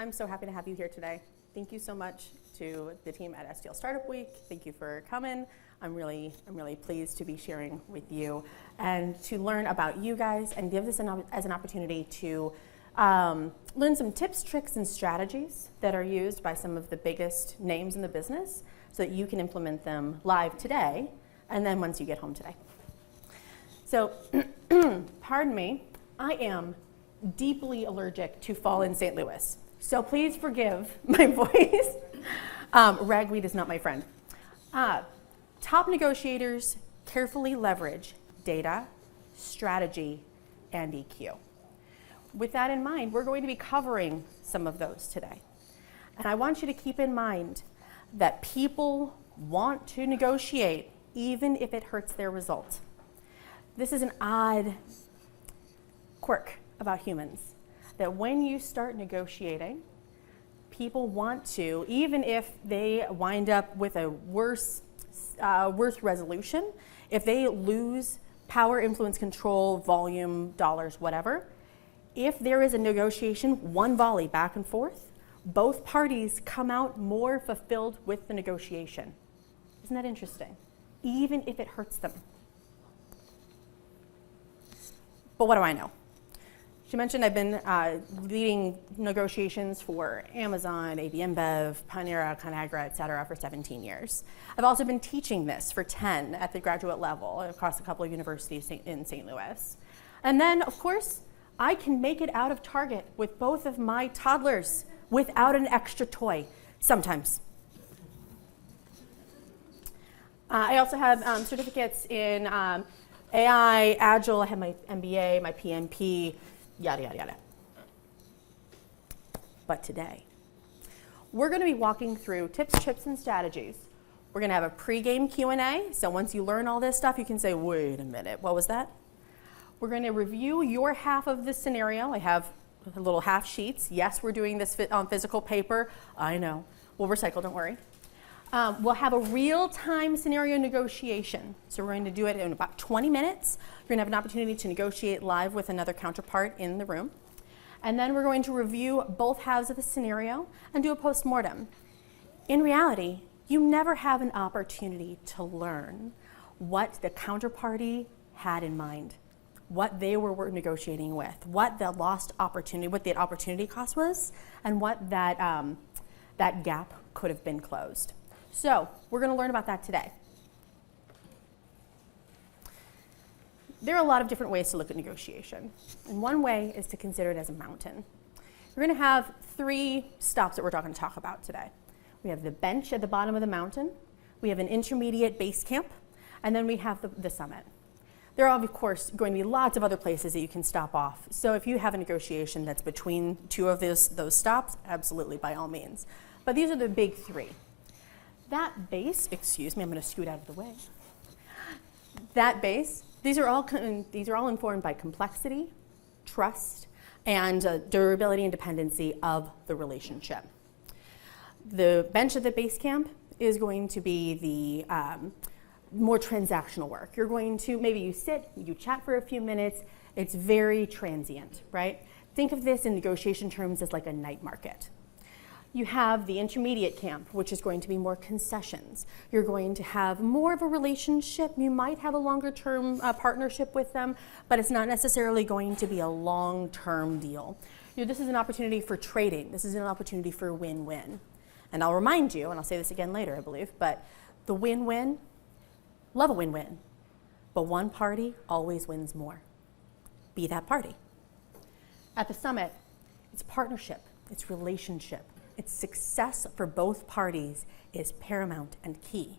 I'm so happy to have you here today. Thank you so much to the team at STL Startup Week. Thank you for coming. I'm really pleased to be sharing with you and to learn about you guys and give this as an opportunity to learn some tips, tricks, and strategies that are used by some of the biggest names in the business so that you can implement them live today and then once you get home today. So, pardon me, I am deeply allergic to fall in St. Louis. So please forgive my voice. Ragweed is not my friend. Top negotiators carefully leverage data, strategy, and EQ. With that in mind, we're going to be covering some of those today. And I want you to keep in mind that people want to negotiate even if it hurts their result. This is an odd quirk about humans, that when you start negotiating, people want to, even if they wind up with a worse resolution, if they lose power, influence, control, volume, dollars, whatever, if there is a negotiation, one volley back and forth, both parties come out more fulfilled with the negotiation. Isn't that interesting? Even if it hurts them. But what do I know? She mentioned I've been leading negotiations for Amazon, AB InBev, Panera, Conagra, et cetera, for 17 years. I've also been teaching this for 10 at the graduate level across a couple of universities in St. Louis. And then, of course, I can make it out of Target with both of my toddlers without an extra toy, sometimes. I also have certificates in AI, Agile. I have my MBA, my PMP, yada, yada, yada. But today, we're going to be walking through tips, tricks, and strategies. We're going to have a pre-game Q&A. So once you learn all this stuff, you can say, wait a minute, what was that? We're going to review your half of the scenario. I have little half sheets. Yes, we're doing this on physical paper. I know. We'll recycle, don't worry. We'll have a real-time scenario negotiation. So we're going to do it in about 20 minutes. You're going to have an opportunity to negotiate live with another counterpart in the room. And then we're going to review both halves of the scenario and do a post-mortem. In reality, you never have an opportunity to learn what the counterparty had in mind, what they were negotiating with, what the lost opportunity, what the opportunity cost was, and what that gap could have been closed. So we're going to learn about that today. There are a lot of different ways to look at negotiation. And one way is to consider it as a mountain. We're going to have 3 stops that we're going to talk about today. We have the bench at the bottom of the mountain, we have an intermediate base camp, and then we have the summit. There are, of course, going to be lots of other places that you can stop off. So if you have a negotiation that's between 2 of those stops, absolutely, by all means. But these are the big 3. That base, excuse me, I'm going to scoot out of the way. That base, these are all informed by complexity, trust, and durability and dependency of the relationship. The bench at the base camp is going to be the more transactional work. You're going to, maybe you sit, you chat for a few minutes, it's very transient, right? Think of this in negotiation terms as like a night market. You have the intermediate camp, which is going to be more concessions. You're going to have more of a relationship. You might have a longer-term partnership with them, but it's not necessarily going to be a long-term deal. This is an opportunity for trading. This is an opportunity for win-win. And I'll remind you, and I'll say this again later, I believe, but the win-win, love a win-win, but one party always wins more. Be that party. At the summit, it's partnership, it's relationship. Its success for both parties is paramount and key.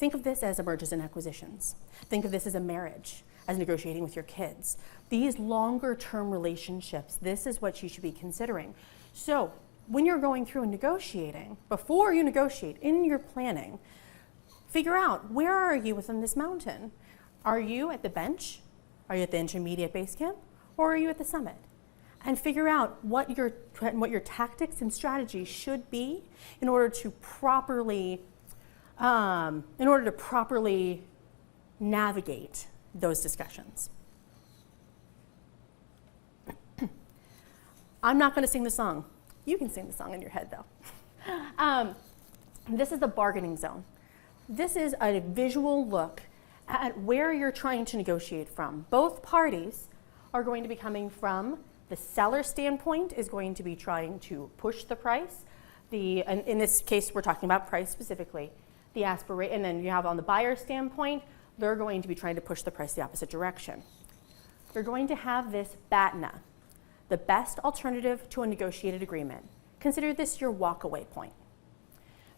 Think of this as mergers and acquisitions. Think of this as a marriage, as negotiating with your kids. These longer-term relationships, this is what you should be considering. So when you're going through and negotiating, before you negotiate, in your planning, figure out, where are you within this mountain? Are you at the bench? Are you at the intermediate base camp? Or are you at the summit? And figure out what your tactics and strategies should be in order to properly navigate those discussions. I'm not going to sing the song. You can sing the song in your head, though. This is the bargaining zone. This is a visual look at where you're trying to negotiate from. Both parties are going to be coming from the seller standpoint is going to be trying to push the price. And in this case, we're talking about price specifically. And then you have on the buyer standpoint, they're going to be trying to push the price the opposite direction. You're going to have this BATNA, the best alternative to a negotiated agreement. Consider this your walkaway point.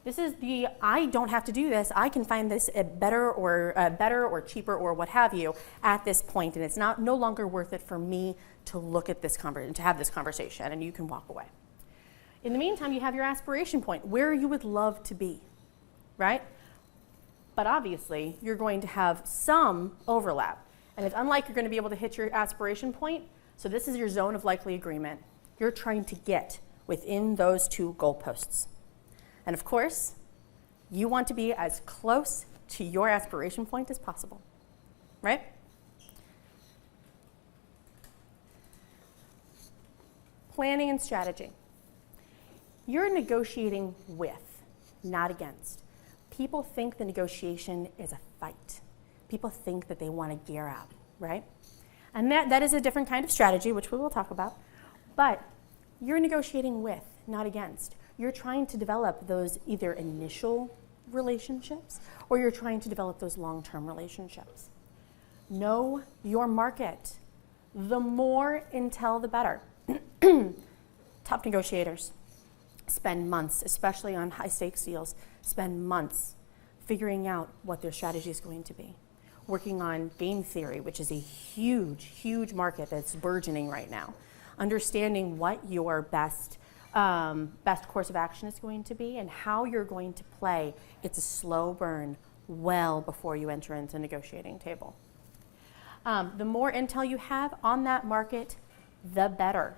This is I don't have to do this. I can find this better or cheaper or what have you at this point, and it's no longer worth it for me to look at this to have this conversation, and you can walk away. In the meantime, you have your aspiration point, where you would love to be, right? But obviously, you're going to have some overlap, and it's unlike you're going to be able to hit your aspiration point. So this is your zone of likely agreement. You're trying to get within those two goalposts. And of course, you want to be as close to your aspiration point as possible, right? Planning and strategy. You're negotiating with, not against. People think the negotiation is a fight. People think that they want to gear out, right? And that is a different kind of strategy, which we will talk about. But you're negotiating with, not against. You're trying to develop those either initial relationships or you're trying to develop those long-term relationships. Know your market. The more intel, the better. Top negotiators spend months, especially on high-stakes deals, spend months figuring out what their strategy is going to be. Working on game theory, which is a huge, huge market that's burgeoning right now. Understanding what your best course of action is going to be and how you're going to play. It's a slow burn well before you enter into a negotiating table. The more intel you have on that market, the better.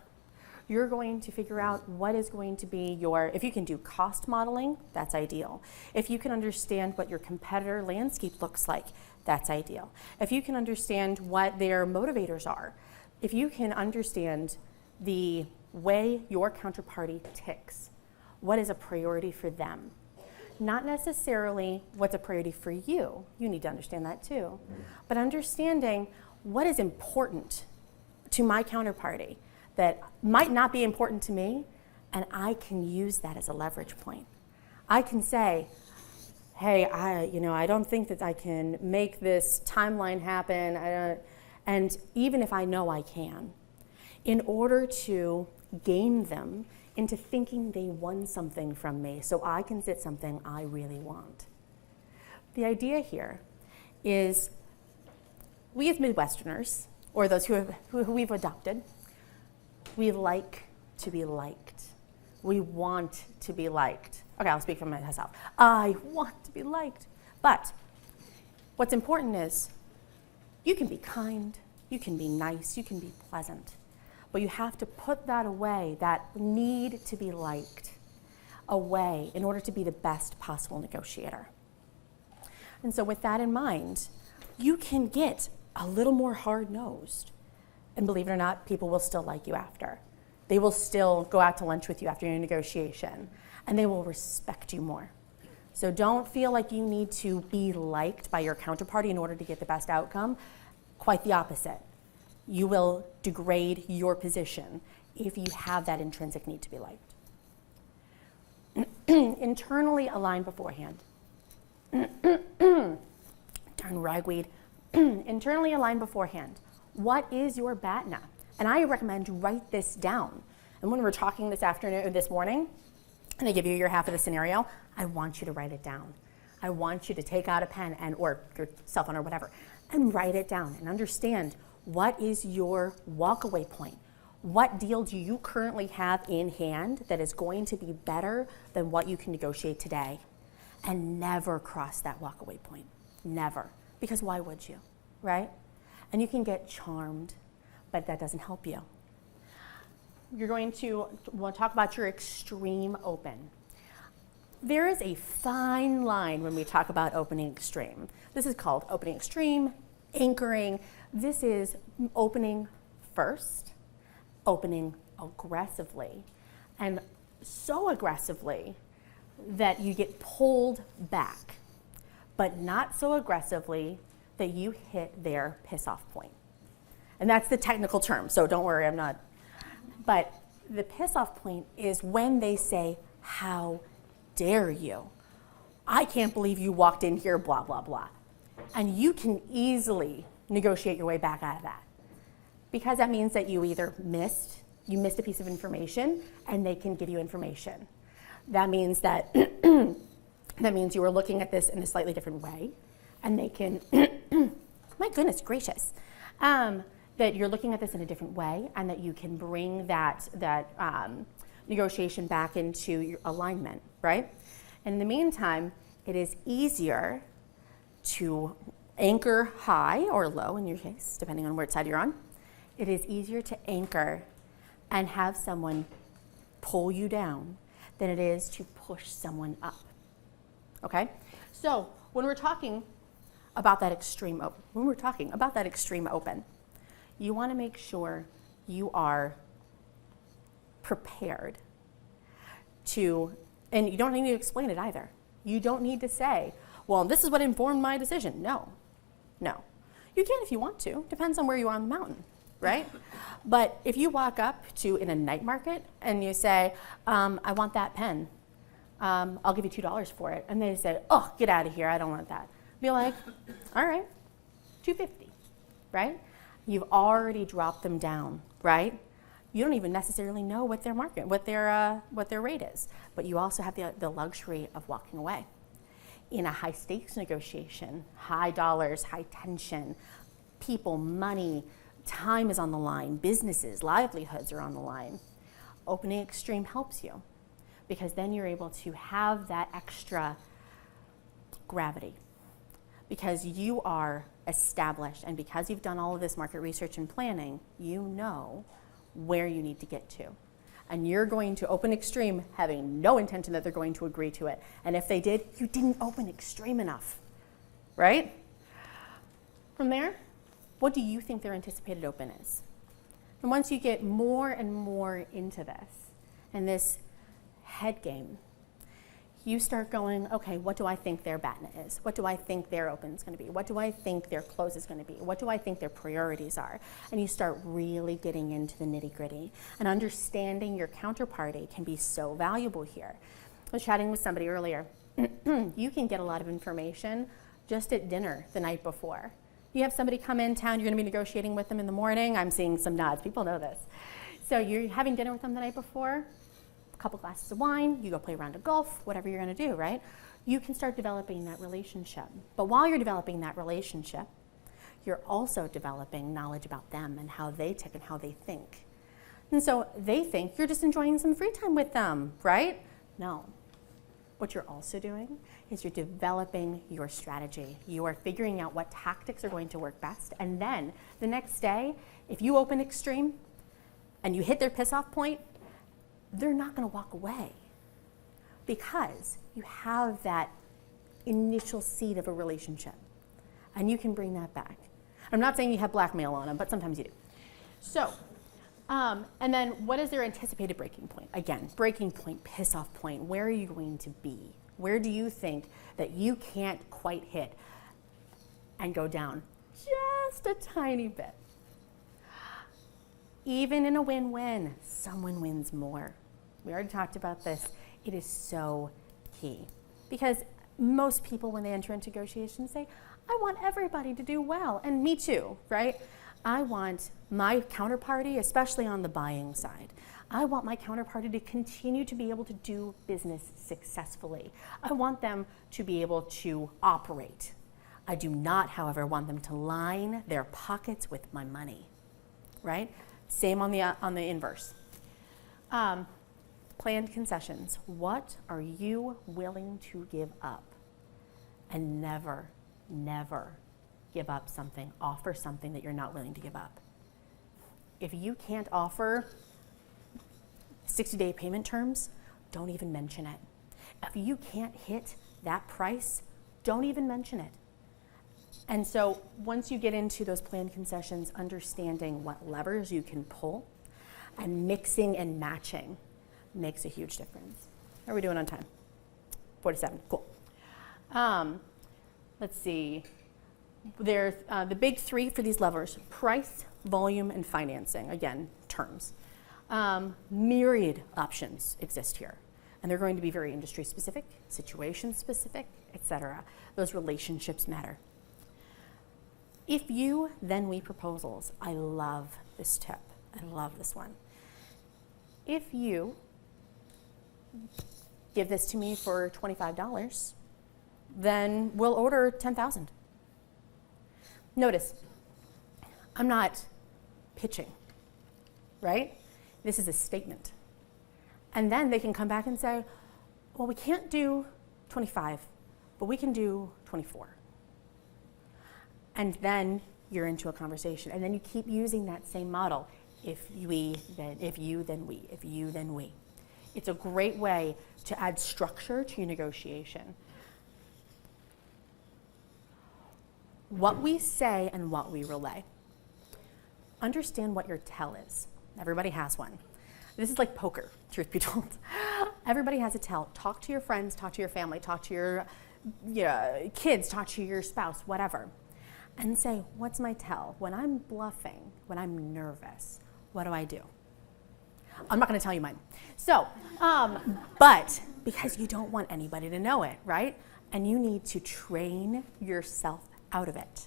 You're going to figure out what is going to be if you can do cost modeling, that's ideal. If you can understand what your competitor landscape looks like, that's ideal. If you can understand what their motivators are, if you can understand the way your counterparty ticks, what is a priority for them? Not necessarily what's a priority for you. You need to understand that too. But understanding what is important to my counterparty that might not be important to me, and I can use that as a leverage point. I can say, hey, I don't think that I can make this timeline happen, and even if I know I can, in order to game them into thinking they won something from me so I can get something I really want. The idea here is we as Midwesterners, or those who we've adopted, we like to be liked. We want to be liked. Okay, I'll speak for myself. I want to be liked. But what's important is you can be kind, you can be nice, you can be pleasant. But you have to put that away, that need to be liked, away in order to be the best possible negotiator. And so with that in mind, you can get a little more hard-nosed. And believe it or not, people will still like you after. They will still go out to lunch with you after your negotiation, and they will respect you more. So don't feel like you need to be liked by your counterparty in order to get the best outcome. Quite the opposite. You will degrade your position if you have that intrinsic need to be liked. Internally aligned beforehand. Darn ragweed. Internally aligned beforehand. What is your BATNA? And I recommend you write this down. And when we're talking this morning, and I give you your half of the scenario, I want you to write it down. I want you to take out a pen or your cell phone or whatever, and write it down and understand what is your walkaway point. What deal do you currently have in hand that is going to be better than what you can negotiate today? And never cross that walkaway point. Never. Because why would you, right? And you can get charmed, but that doesn't help you. We'll talk about your extreme open. There is a fine line when we talk about opening extreme. This is called opening extreme, anchoring. This is opening first, opening aggressively, and so aggressively that you get pulled back, but not so aggressively that you hit their piss-off point. And that's the technical term, so don't worry, I'm not. But the piss-off point is when they say, how dare you? I can't believe you walked in here, blah, blah, blah. And you can easily negotiate your way back out of that. Because that means that you either missed a piece of information and they can give you information. That means that you were looking at this in a slightly different way and they can, my goodness gracious, that you're looking at this in a different way and that you can bring that negotiation back into your alignment, right? And in the meantime, it is easier to anchor high or low in your case, depending on which side you're on. It is easier to anchor and have someone pull you down than it is to push someone up, okay? So when we're talking about that extreme open, you wanna make sure you are prepared to, and you don't need to explain it either. You don't need to say, well, this is what informed my decision. No. You can if you want to, depends on where you are on the mountain, right? But if you walk up to in a night market and you say, I want that pen, I'll give you $2 for it. And they say, oh, get out of here, I don't want that. Be like, all right, $2.50, right? You've already dropped them down, right? You don't even necessarily know what their rate is, but you also have the luxury of walking away. In a high stakes negotiation, high dollars, high tension, people, money, time is on the line, businesses, livelihoods are on the line. Opening extreme helps you because then you're able to have that extra gravity because you are established and because you've done all of this market research and planning, you know where you need to get to. And you're going to open extreme having no intention that they're going to agree to it. And if they did, you didn't open extreme enough, right? From there, what do you think their anticipated open is? And once you get more and more into this, and this head game, you start going, okay, what do I think their BATNA is? What do I think their open is going to be? What do I think their close is going to be? What do I think their priorities are? And you start really getting into the nitty-gritty. And understanding your counterparty can be so valuable here. I was chatting with somebody earlier. You can get a lot of information just at dinner the night before. You have somebody come in town, you're going to be negotiating with them in the morning. I'm seeing some nods. People know this. So you're having dinner with them the night before. Couple glasses of wine, you go play a round of golf, whatever you're going to do, right? You can start developing that relationship. But while you're developing that relationship, you're also developing knowledge about them and how they tick and how they think. And so they think you're just enjoying some free time with them, right? No. What you're also doing is you're developing your strategy. You are figuring out what tactics are going to work best. And then the next day, if you open extreme and you hit their piss-off point, they're not going to walk away because you have that initial seed of a relationship and you can bring that back. I'm not saying you have blackmail on them, but sometimes you do. So, and then what is their anticipated breaking point? Again, breaking point, piss off point, where are you going to be? Where do you think that you can't quite hit and go down just a tiny bit? Even in a win-win, someone wins more. We already talked about this. It is so key because most people, when they enter into negotiations, say, I want everybody to do well, and me too, right? I want my counterparty, especially on the buying side, I want my counterparty to continue to be able to do business successfully. I want them to be able to operate. I do not, however, want them to line their pockets with my money, right? Same on the inverse. Planned concessions. What are you willing to give up? And never, never give up something, offer something that you're not willing to give up. If you can't offer 60-day payment terms, don't even mention it. If you can't hit that price, don't even mention it. And so once you get into those planned concessions, understanding what levers you can pull and mixing and matching makes a huge difference. How are we doing on time? 47, cool. Let's see. There's the big three for these levers: price, volume, and financing. Again, terms. Myriad options exist here, and they're going to be very industry specific, situation specific, etc. Those relationships matter. If you, then we proposals. I love this tip. I love this one. If you give this to me for $25, then we'll order 10,000. Notice, I'm not pitching, right? This is a statement. And then they can come back and say, well, we can't do 25, but we can do 24. And then you're into a conversation. And then you keep using that same model. If we, then, if you, then we, if you, then we. It's a great way to add structure to your negotiation. What we say and what we relay. Understand what your tell is. Everybody has one. This is like poker, truth be told. Everybody has a tell. Talk to your friends, talk to your family, talk to your kids, talk to your spouse, whatever. And say, what's my tell? When I'm bluffing, when I'm nervous, what do I do? I'm not going to tell you mine. So, but because you don't want anybody to know it, right? And you need to train yourself out of it,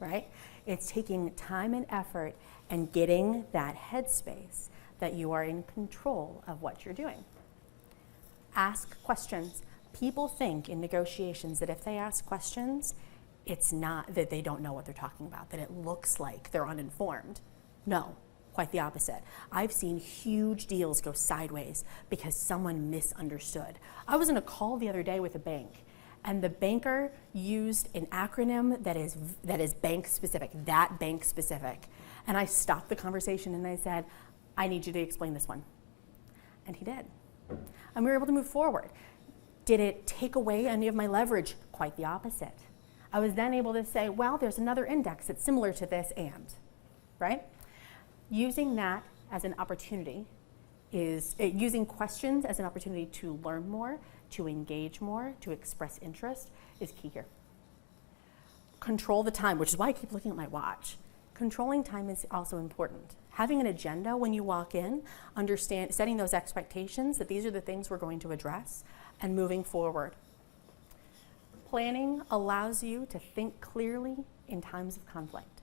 right? It's taking time and effort and getting that headspace that you are in control of what you're doing. Ask questions. People think in negotiations that if they ask questions, it's not that they don't know what they're talking about, that it looks like they're uninformed. No, quite the opposite. I've seen huge deals go sideways because someone misunderstood. I was in a call the other day with a bank, and the banker used an acronym that is bank specific, that bank specific. And I stopped the conversation and I said, I need you to explain this one. And he did. And we were able to move forward. Did it take away any of my leverage? Quite the opposite. I was then able to say, well, there's another index that's similar to this and, right? Using that as an opportunity is, using questions as an opportunity to learn more, to engage more, to express interest is key here. Control the time, which is why I keep looking at my watch. Controlling time is also important. Having an agenda when you walk in, setting those expectations that these are the things we're going to address, and moving forward. Planning allows you to think clearly in times of conflict.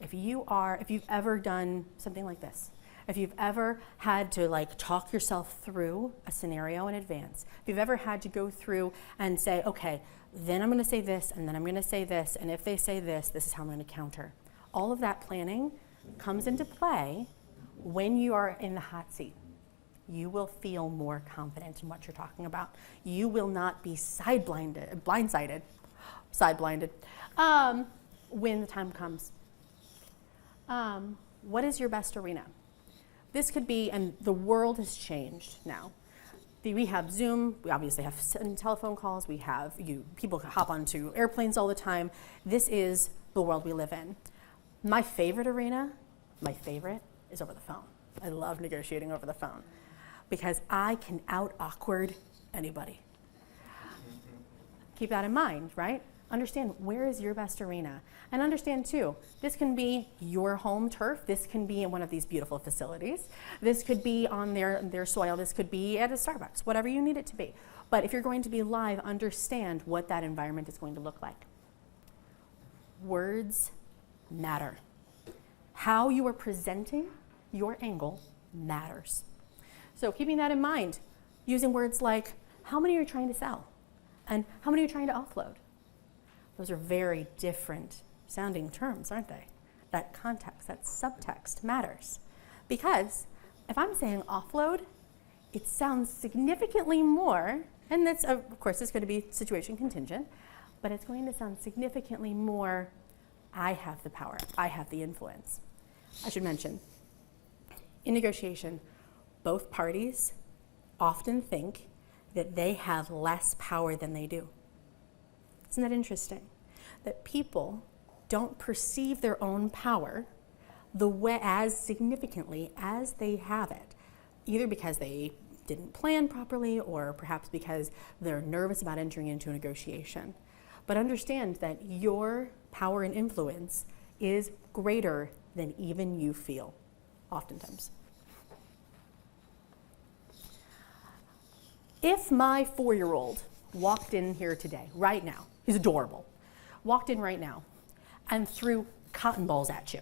If you've ever done something like this, if you've ever had to talk yourself through a scenario in advance, if you've ever had to go through and say, okay, then I'm going to say this, and then I'm going to say this, and if they say this, this is how I'm going to counter. All of that planning comes into play when you are in the hot seat. You will feel more confident in what you're talking about. You will not be blindsided when the time comes. What is your best arena? This could be, and the world has changed now. We have Zoom, we obviously have telephone calls, people hop onto airplanes all the time. This is the world we live in. My favorite arena, is over the phone. I love negotiating over the phone because I can out-awkward anybody. Keep that in mind, right? Understand where is your best arena. And understand too, this can be your home turf, this can be in one of these beautiful facilities, this could be on their soil, this could be at a Starbucks, whatever you need it to be. But if you're going to be live, understand what that environment is going to look like. Words matter. How you are presenting your angle matters. So keeping that in mind, using words like, how many are you trying to sell? And how many are you trying to offload? Those are very different sounding terms, aren't they? That context, that subtext matters. Because if I'm saying offload, it sounds significantly more, and that's, of course, it's going to be situation contingent, but it's going to sound significantly more, I have the power, I have the influence. I should mention, in negotiation, both parties often think that they have less power than they do. Isn't that interesting? That people don't perceive their own power the way as significantly as they have it, either because they didn't plan properly, or perhaps because they're nervous about entering into a negotiation. But understand that your power and influence is greater than even you feel, oftentimes. If my 4-year-old walked in here today, right now, he's adorable, walked in right now and threw cotton balls at you,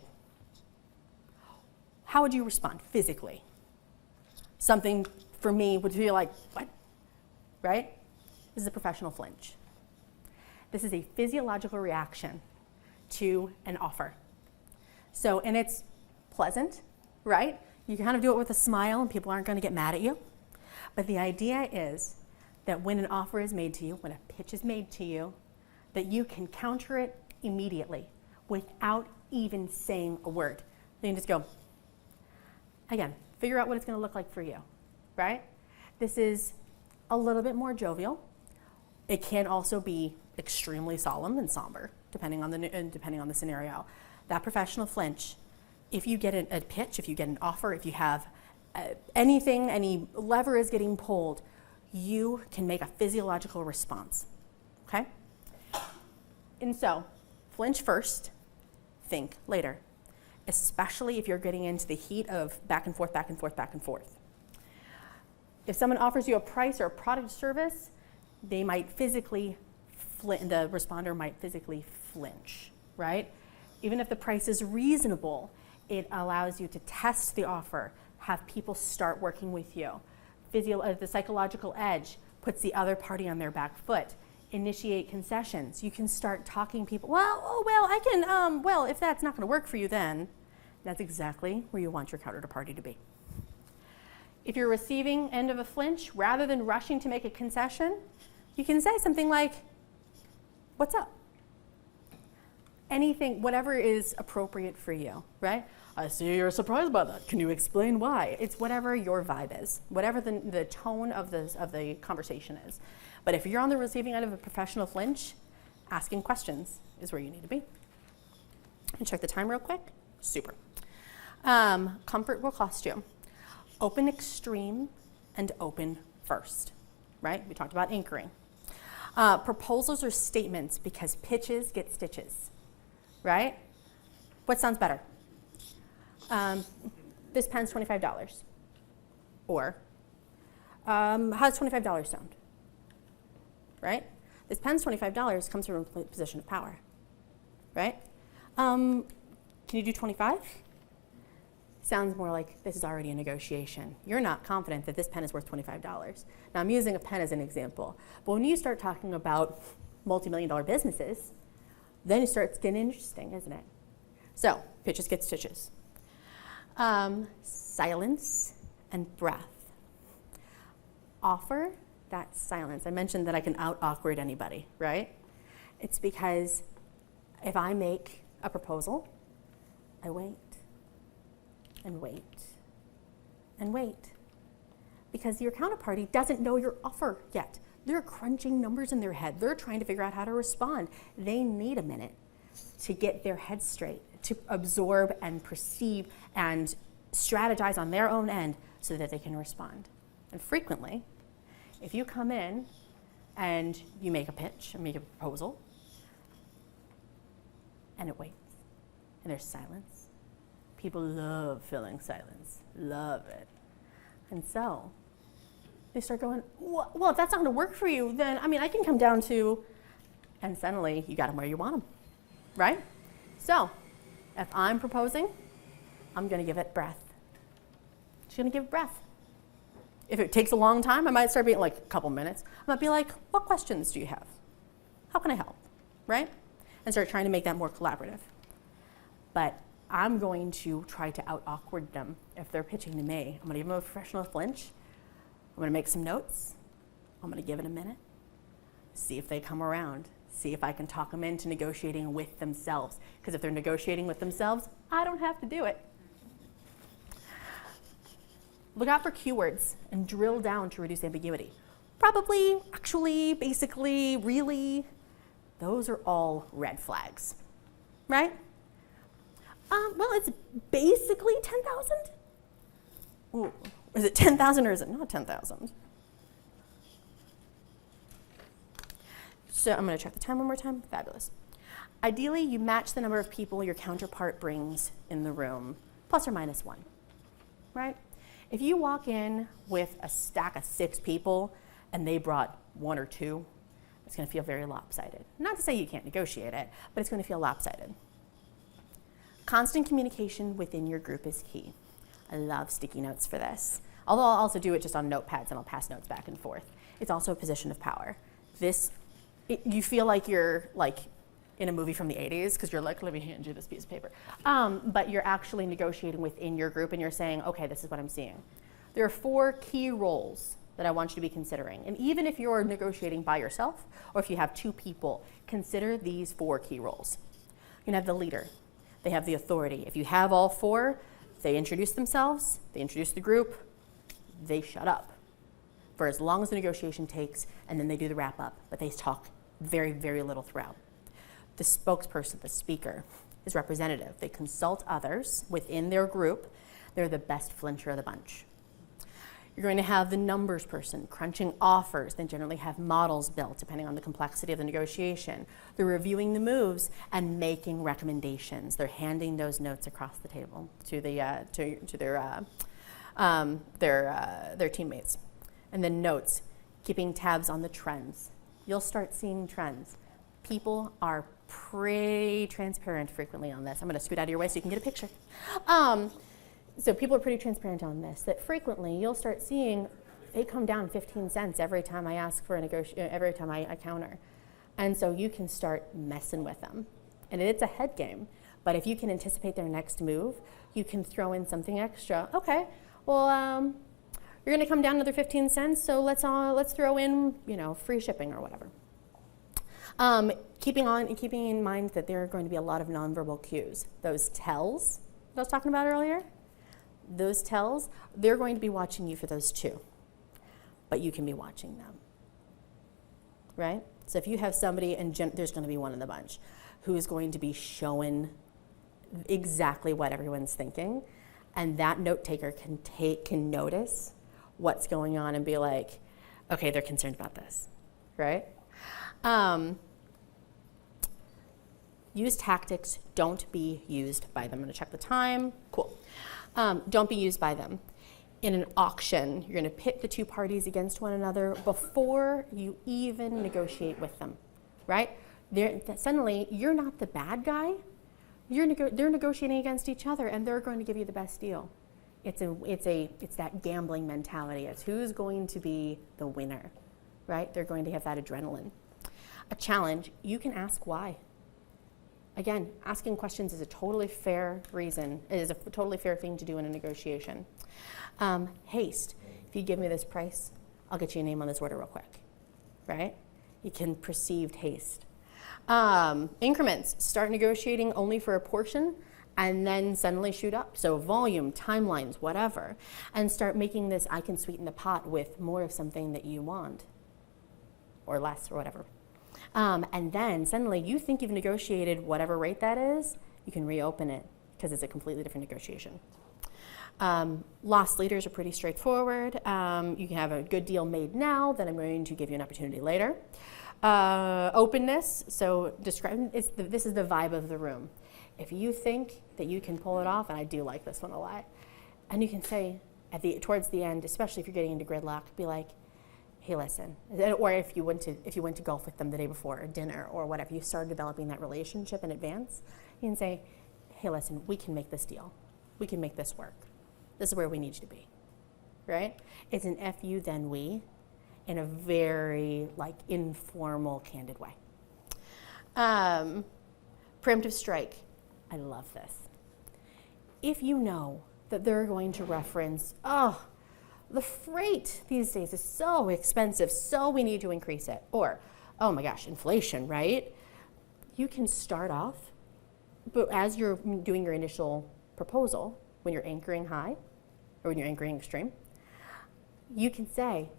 how would you respond physically? Something for me would feel like, what? Right? This is a professional flinch. This is a physiological reaction to an offer. So, and it's pleasant, right? You kind of do it with a smile and people aren't going to get mad at you. But the idea is that when an offer is made to you, when a pitch is made to you, that you can counter it immediately without even saying a word. You can just go, again, figure out what it's going to look like for you, right? This is a little bit more jovial. It can also be extremely solemn and somber, depending on the scenario. That professional flinch, if you get a pitch, if you get an offer, if you have anything, any lever is getting pulled, you can make a physiological response, okay? And so, flinch first, think later, especially if you're getting into the heat of back and forth, back and forth, back and forth. If someone offers you a price or a product or service, they might physically, the responder might physically flinch, right? Even if the price is reasonable, it allows you to test the offer, have people start working with you. The psychological edge puts the other party on their back foot. Initiate concessions. You can start talking people, I can, if that's not going to work for you then, that's exactly where you want your counterparty to be. If you're receiving end of a flinch, rather than rushing to make a concession, you can say something like, what's up? Anything, whatever is appropriate for you, right? I see you're surprised by that. Can you explain why? It's whatever your vibe is, whatever the tone of the conversation is. But if you're on the receiving end of a professional flinch, asking questions is where you need to be. And check the time real quick. Super. Comfort will cost you. Open extreme and open first, right? We talked about anchoring. Proposals are statements because pitches get stitches, right? What sounds better? This pen's $25. Or, how does $25 sound? Right? This pen's $25 comes from a position of power, right? Can you do 25? Sounds more like this is already a negotiation. You're not confident that this pen is worth $25. Now I'm using a pen as an example, but when you start talking about multi-million-dollar businesses, then it starts getting interesting, isn't it? So, pitches get stitches. Silence and breath. Offer that silence. I mentioned that I can out-awkward anybody, right? It's because if I make a proposal, I wait and wait and wait. Because your counterparty doesn't know your offer yet. They're crunching numbers in their head. They're trying to figure out how to respond. They need a minute to get their head straight, to absorb and perceive and strategize on their own end so that they can respond. And frequently, if you come in and you make a pitch or make a proposal, and it waits, and there's silence, people love filling silence, love it. And so they start going, well, if that's not going to work for you, then, I can come down to, and suddenly you got them where you want them, right? So if I'm proposing, I'm going to give it breath. Just going to give it breath. If it takes a long time, I might start being like a couple minutes. I might be like, what questions do you have? How can I help, right? And start trying to make that more collaborative. But I'm going to try to out-awkward them if they're pitching to me. I'm going to give them a professional flinch. I'm going to make some notes. I'm going to give it a minute. See if they come around. See if I can talk them into negotiating with themselves. Because if they're negotiating with themselves, I don't have to do it. Look out for keywords and drill down to reduce ambiguity. Probably, actually, basically, really, those are all red flags, right? Well, it's basically 10,000. Is it 10,000 or is it not 10,000? So I'm going to check the time one more time. Fabulous. Ideally, you match the number of people your counterpart brings in the room, plus or minus 1, right? If you walk in with a stack of 6 people and they brought 1 or 2, it's going to feel very lopsided. Not to say you can't negotiate it, but it's going to feel lopsided. Constant communication within your group is key. I love sticky notes for this. Although I'll also do it just on notepads and I'll pass notes back and forth. It's also a position of power. You feel like you're like in a movie from the 80s because you're like, let me hand you this piece of paper. But you're actually negotiating within your group and you're saying, okay, this is what I'm seeing. There are 4 key roles that I want you to be considering. And even if you're negotiating by yourself or if you have 2 people, consider these 4 key roles. You can have the leader. They have the authority. If you have all 4, they introduce themselves, they introduce the group, they shut up for as long as the negotiation takes, and then they do the wrap up, but they talk very, very little throughout. The spokesperson, the speaker, is representative. They consult others within their group. They're the best flincher of the bunch. You're going to have the numbers person crunching offers. They generally have models built depending on the complexity of the negotiation. They're reviewing the moves and making recommendations. They're handing those notes across the table to their teammates. And then notes, keeping tabs on the trends. You'll start seeing trends. People are pretty transparent frequently on this. I'm going to scoot out of your way so you can get a picture. So people are pretty transparent on this, that frequently you'll start seeing they come down 15 cents every time I ask for every time I counter. And so you can start messing with them. And it's a head game, but if you can anticipate their next move, you can throw in something extra. Okay, well, you're gonna come down another 15 cents, so let's throw in, free shipping or whatever. Keeping in mind that there are going to be a lot of nonverbal cues. Those tells that I was talking about earlier, those tells, they're going to be watching you for those too, but you can be watching them, right? So if you have somebody, and there's going to be one in the bunch, who's going to be showing exactly what everyone's thinking, and that note taker can notice what's going on and be like, okay, they're concerned about this, right? Use tactics, don't be used by them. I'm gonna check the time, cool. Don't be used by them. In an auction, you're gonna pit the 2 parties against one another before you even negotiate with them, right? Suddenly, you're not the bad guy. They're negotiating against each other and they're going to give you the best deal. It's that gambling mentality. It's who's going to be the winner, right? They're going to have that adrenaline. A challenge, you can ask why. Again, asking questions is a totally fair reason. It is a totally fair thing to do in a negotiation. Haste, if you give me this price, I'll get you a name on this order real quick, right? You can perceived haste. Increments, start negotiating only for a portion and then suddenly shoot up. So volume, timelines, whatever, and start making this, I can sweeten the pot with more of something that you want, or less, or whatever. And then suddenly you think you've negotiated whatever rate that is, you can reopen it because it's a completely different negotiation. Lost leaders are pretty straightforward. You can have a good deal made now, then I'm going to give you an opportunity later. Openness, so this is the vibe of the room. If you think that you can pull it off, and I do like this one a lot, and you can say towards the end, especially if you're getting into gridlock, be like, hey, listen, or if you went to golf with them the day before, or dinner, or whatever, you started developing that relationship in advance, you can say, hey, listen, we can make this deal. We can make this work. This is where we need you to be, right? It's an F you, then we, in a very informal, candid way. Preemptive strike, I love this. If you know that they're going to reference, the freight these days is so expensive, so we need to increase it. Or, oh my gosh, inflation, right? You can start off, but as you're doing your initial proposal, when you're anchoring high, or when you're anchoring extreme, you can say,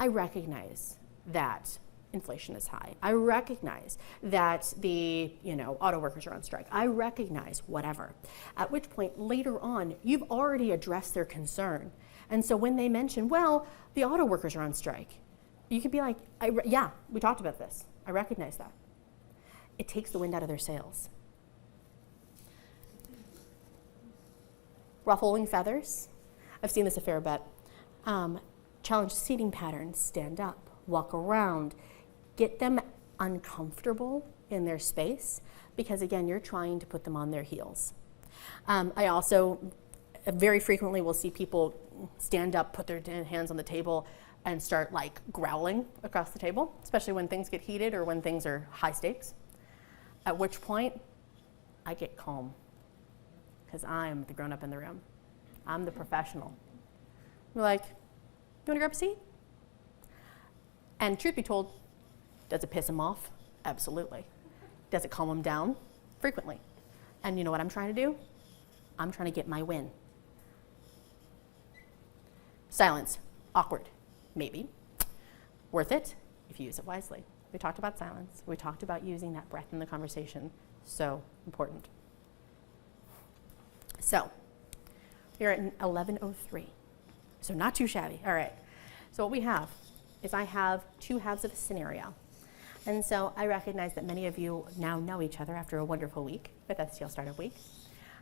I recognize that inflation is high. I recognize that the auto workers are on strike. I recognize whatever. At which point, later on, you've already addressed their concern. And so when they mention, well, the auto workers are on strike, you could be like, yeah, we talked about this. I recognize that. It takes the wind out of their sails. Ruffling feathers. I've seen this a fair bit. Challenge seating patterns, stand up, walk around, get them uncomfortable in their space, because again, you're trying to put them on their heels. I also very frequently will see people stand up, put their hands on the table, and start like growling across the table, especially when things get heated or when things are high stakes. At which point, I get calm, because I'm the grown-up in the room. I'm the professional. We're like, you want to grab a seat? And truth be told, does it piss them off? Absolutely. Does it calm them down? Frequently. And you know what I'm trying to do? I'm trying to get my win. Silence. Awkward. Maybe. Worth it if you use it wisely. We talked about silence. We talked about using that breath in the conversation. So important. So, we're at 11:03. So not too shabby. All right. So what we have is I have two halves of a scenario. And so I recognize that many of you now know each other after a wonderful week with STL Startup Week.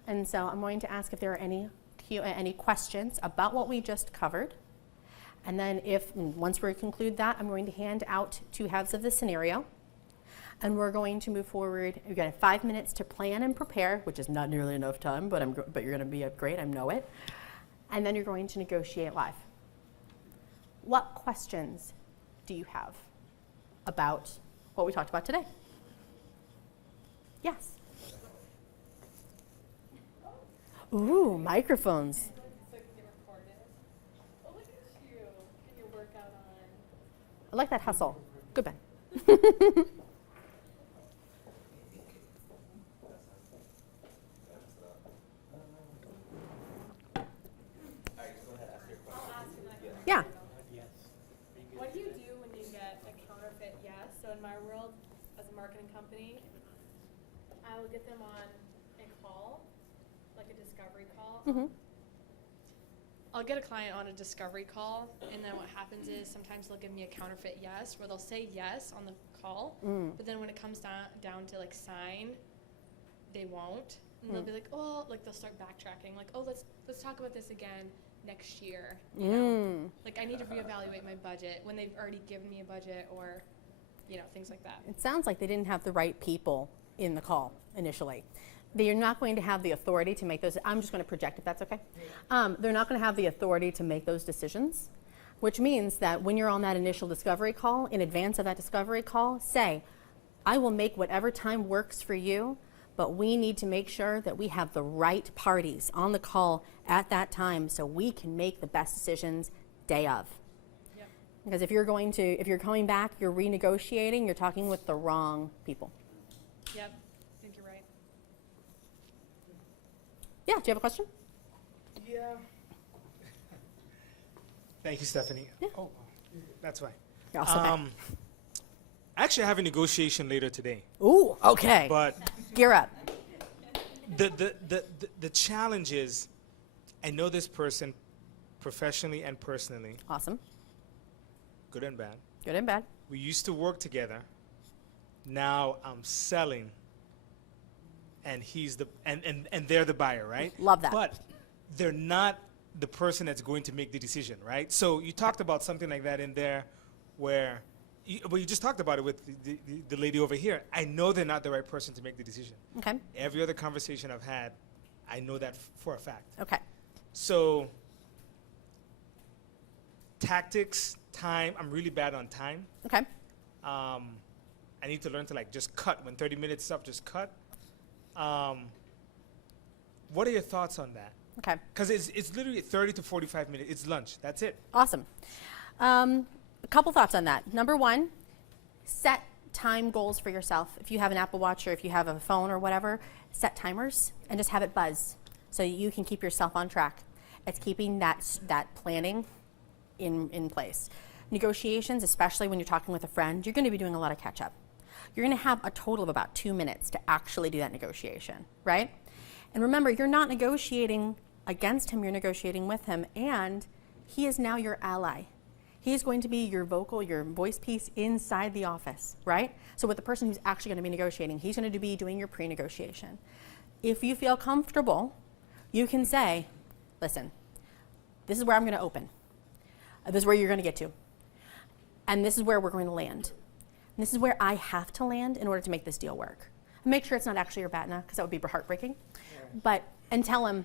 And so I'm going to ask if there are any questions about what we just covered. And then once we conclude that, I'm going to hand out two halves of the scenario. And we're going to move forward. You're going to have 5 minutes to plan and prepare, which is not nearly enough time, but you're going to be great, I know it. And then you're going to negotiate live. What questions do you have about what we talked about today? Yes. Ooh, microphones. So it can get recorded. Oh, look at you and your workout on. I like that hustle. Good, Ben. Yeah. What do you do when you get a counterfeit yes? So in my world, as a marketing company, I will get them on a call, like a discovery call. Mm-hmm. I'll get a client on a discovery call, and then what happens is sometimes they'll give me a counterfeit yes, where they'll say yes on the call, but then when it comes down to like sign, they won't, and they'll be like, oh, like they'll start backtracking, like, oh, let's talk about this again next year. You know? Like I need to reevaluate my budget when they've already given me a budget, or things like that. It sounds like they didn't have the right people in the call initially. They're not going to have the authority to make those. I'm just going to project if that's okay. They're not going to have the authority to make those decisions, which means that when you're on that initial discovery call, in advance of that discovery call, say, I will make whatever time works for you, but we need to make sure that we have the right parties on the call at that time so we can make the best decisions day of. Yep. Because if you're coming back, you're renegotiating, you're talking with the wrong people. Yep, I think you're right. Yeah, do you have a question? Yeah. Thank you, Stephanie. Yeah. Oh, that's fine. You're all set back. Actually, I have a negotiation later today. Ooh, okay. But Gear up. the challenge is, I know this person professionally and personally, Awesome. good and bad. Good and bad. We used to work together. Now I'm selling, and he's and they're the buyer, right? Love that. But they're not the person that's going to make the decision, right? So you talked about something like that in there, where you just talked about it with the lady over here. I know they're not the right person to make the decision. Okay. Every other conversation I've had, I know that for a fact. Okay. So tactics, time, I'm really bad on time. Okay. I need to learn to just cut. When 30 minutes is up, just cut. What are your thoughts on that? Okay. Because it's literally 30 to 45 minutes. It's lunch. That's it. Awesome. A couple thoughts on that. Number one, set time goals for yourself. If you have an Apple Watch or if you have a phone or whatever, set timers and just have it buzz so you can keep yourself on track. It's keeping that planning in place. Negotiations, especially when you're talking with a friend, you're going to be doing a lot of catch up. You're going to have a total of about 2 minutes to actually do that negotiation, right? And remember, you're not negotiating against him, you're negotiating with him, and he is now your ally. He's going to be your voice piece inside the office, right? So with the person who's actually going to be negotiating, he's going to be doing your pre-negotiation. If you feel comfortable, you can say, listen, this is where I'm going to open. This is where you're going to get to. And this is where we're going to land. And this is where I have to land in order to make this deal work. Make sure it's not actually your BATNA, because that would be heartbreaking. And tell him,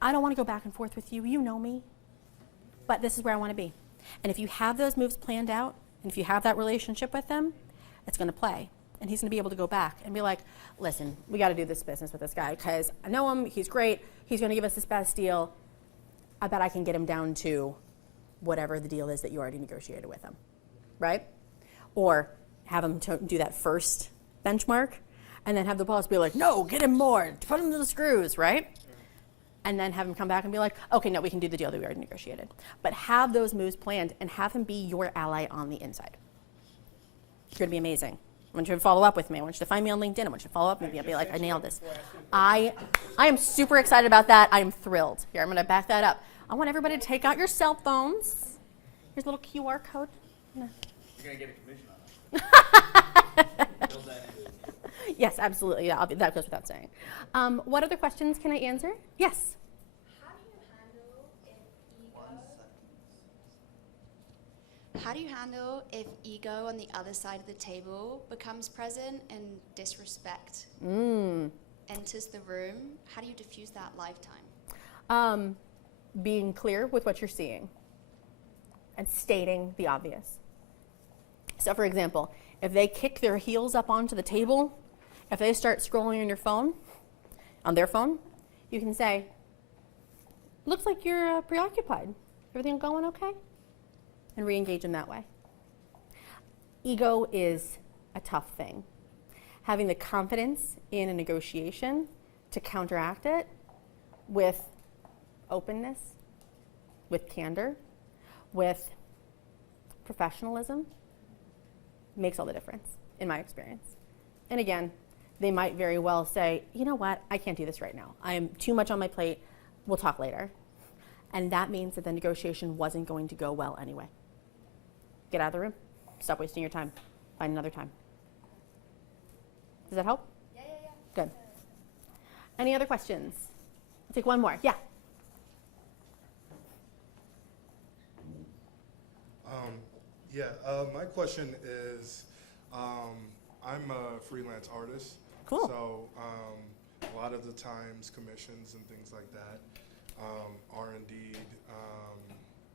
I don't want to go back and forth with you. You know me. But this is where I want to be. And if you have those moves planned out, and if you have that relationship with them, it's going to play. And he's going to be able to go back and be like, listen, we got to do this business with this guy because I know him. He's great. He's going to give us this best deal. I bet I can get him down to whatever the deal is that you already negotiated with him, right? Or have him do that first benchmark and then have the boss be like, no, get him more. Put him to the screws, right? And then have him come back and be like, okay, no, we can do the deal that we already negotiated. But have those moves planned and have him be your ally on the inside. It's going to be amazing. I want you to follow up with me. I want you to find me on LinkedIn. I want you to follow up with me. I'll be like, I nailed this. I am super excited about that. I am thrilled. Here, I'm going to back that up. I want everybody to take out your cell phones. Here's a little QR code. You're going to get a commission on that. Build that into it. Yes, absolutely. Yeah, that goes without saying. What other questions can I answer? Yes. How do you handle if ego on the other side of the table becomes present and disrespect enters the room? How do you diffuse that lifetime? Being clear with what you're seeing and stating the obvious. So for example, if they kick their heels up onto the table, if they start scrolling on their phone, you can say, looks like you're preoccupied. Everything going okay? And re-engage in that way. Ego is a tough thing. Having the confidence in a negotiation to counteract it with openness, with candor, with professionalism makes all the difference, in my experience. And again, they might very well say, you know what, I can't do this right now. I am too much on my plate. We'll talk later. And that means that the negotiation wasn't going to go well anyway. Get out of the room. Stop wasting your time. Find another time. Does that help? Yeah. Good. Any other questions? I'll take one more. Yeah. My question is, I'm a freelance artist. Cool. So a lot of the times commissions and things like that are indeed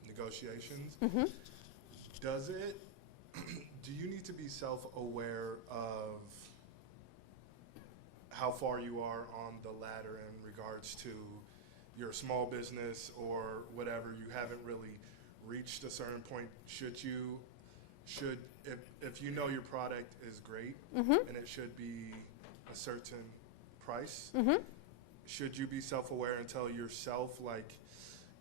negotiations. Mm-hmm. Do you need to be self-aware of how far you are on the ladder in regards to your small business or whatever? You haven't really reached a certain point. If you know your product is great and it should be a certain price, should you be self-aware and tell yourself, like,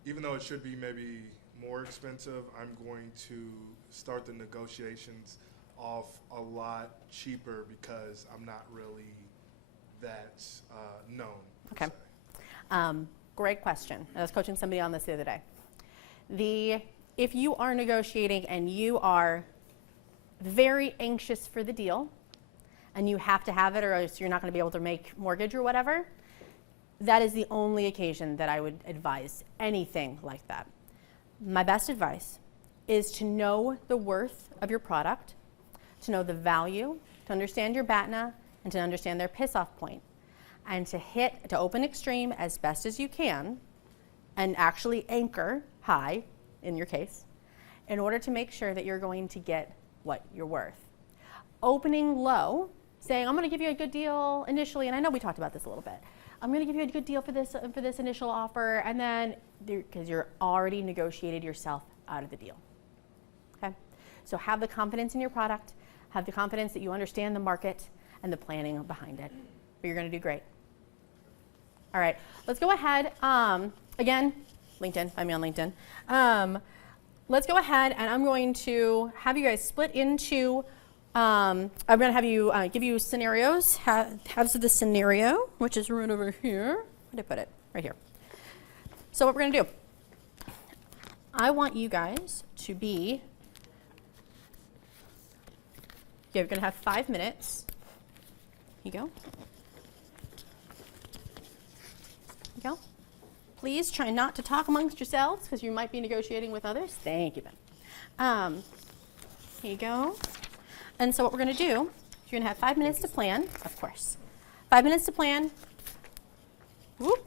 even though it should be maybe more expensive, I'm going to start the negotiations off a lot cheaper because I'm not really that known. Okay. Great question. I was coaching somebody on this the other day. If you are negotiating and you are very anxious for the deal and you have to have it or else you're not going to be able to make mortgage or whatever, that is the only occasion that I would advise anything like that. My best advice is to know the worth of your product, to know the value, to understand your BATNA, and to understand their piss-off point, and to open extreme as best as you can, and actually anchor high, in your case, in order to make sure that you're going to get what you're worth. Opening low, saying, I'm going to give you a good deal initially, and I know we talked about this a little bit. I'm going to give you a good deal for this initial offer, and then, because you're already negotiated yourself out of the deal. Okay? So have the confidence in your product, have the confidence that you understand the market and the planning behind it. But you're going to do great. All right, let's go ahead. Again, LinkedIn, find me on LinkedIn. Let's go ahead, and I'm going to have you guys split into, I'm going to have you give you scenarios. Have the scenario, which is right over here. Where did I put it? Right here. So what we're going to do, I want you guys to be, you're going to have 5 minutes. Here you go. Here you go. Please try not to talk amongst yourselves because you might be negotiating with others. Thank you, Ben. Here you go. And so what we're going to do, you're going to have 5 minutes to plan, of course. 5 minutes to plan. Whoop.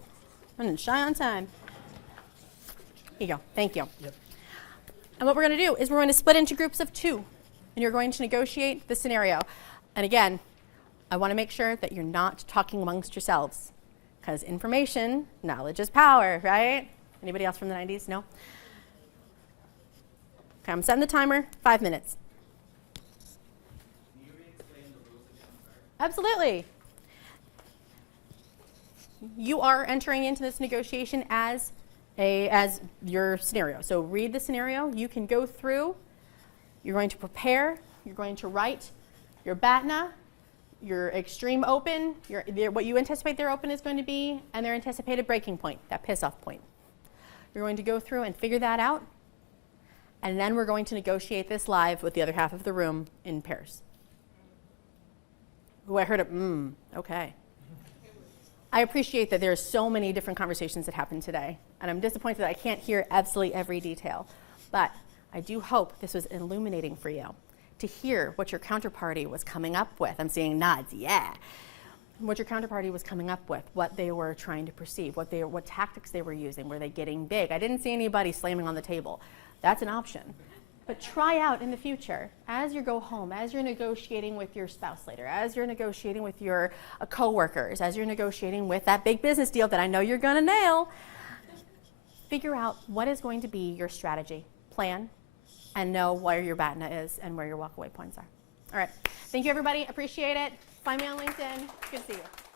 I'm shy on time. Here you go. Thank you. Yep. And what we're going to do is we're going to split into groups of 2. And you're going to negotiate the scenario. And again, I want to make sure that you're not talking amongst yourselves. Because information, knowledge is power, right? Anybody else from the 90s? No? Okay, I'm setting the timer. 5 minutes. Can you re-explain the rules again? Absolutely. You are entering into this negotiation as your scenario. So read the scenario. You can go through. You're going to prepare. You're going to write your BATNA, your extreme open, what you anticipate their open is going to be, and their anticipated breaking point, that piss-off point. You're going to go through and figure that out, and then we're going to negotiate this live with the other half of the room in pairs. Ooh, I heard a okay. I appreciate that there are so many different conversations that happen today, and I'm disappointed that I can't hear absolutely every detail, but I do hope this was illuminating for you to hear what your counterparty was coming up with. I'm seeing nods, yeah. What your counterparty was coming up with, what they were trying to perceive, what tactics they were using. Were they getting big? I didn't see anybody slamming on the table. That's an option. But try out in the future, as you go home, as you're negotiating with your spouse later, as you're negotiating with your coworkers, as you're negotiating with that big business deal that I know you're gonna nail, figure out what is going to be your strategy, plan, and know where your BATNA is and where your walkaway points are. All right, thank you everybody, appreciate it. Find me on LinkedIn, good to see you.